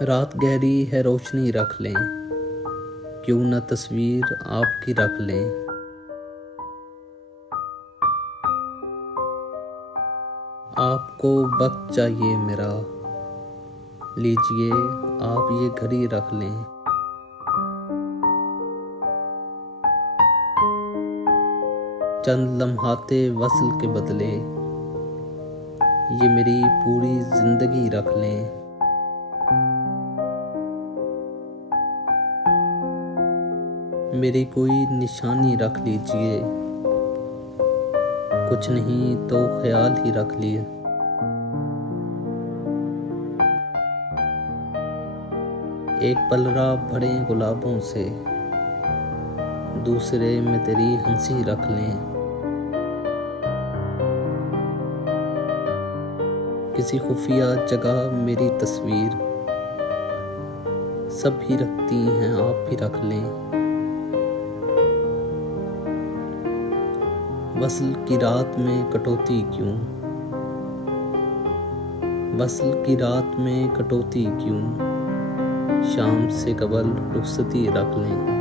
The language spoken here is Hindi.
रात गहरी है रोशनी रख लें, क्यों न तस्वीर आपकी रख लें। आपको वक्त चाहिए मेरा, लीजिए आप ये घड़ी रख लें। चंद लम्हाते वस्ल के बदले ये मेरी पूरी जिंदगी रख लें। मेरी कोई निशानी रख लीजिए, कुछ नहीं तो ख्याल ही रख लिए। एक पलरा भरे गुलाबों से, दूसरे में तेरी हंसी रख लें। किसी खुफिया जगह मेरी तस्वीर सब ही रखती हैं, आप भी रख लें। वस्ल की रात में कटौती क्यों, वस्ल की रात में कटौती क्यों, शाम से कबल रुखसती रख लें।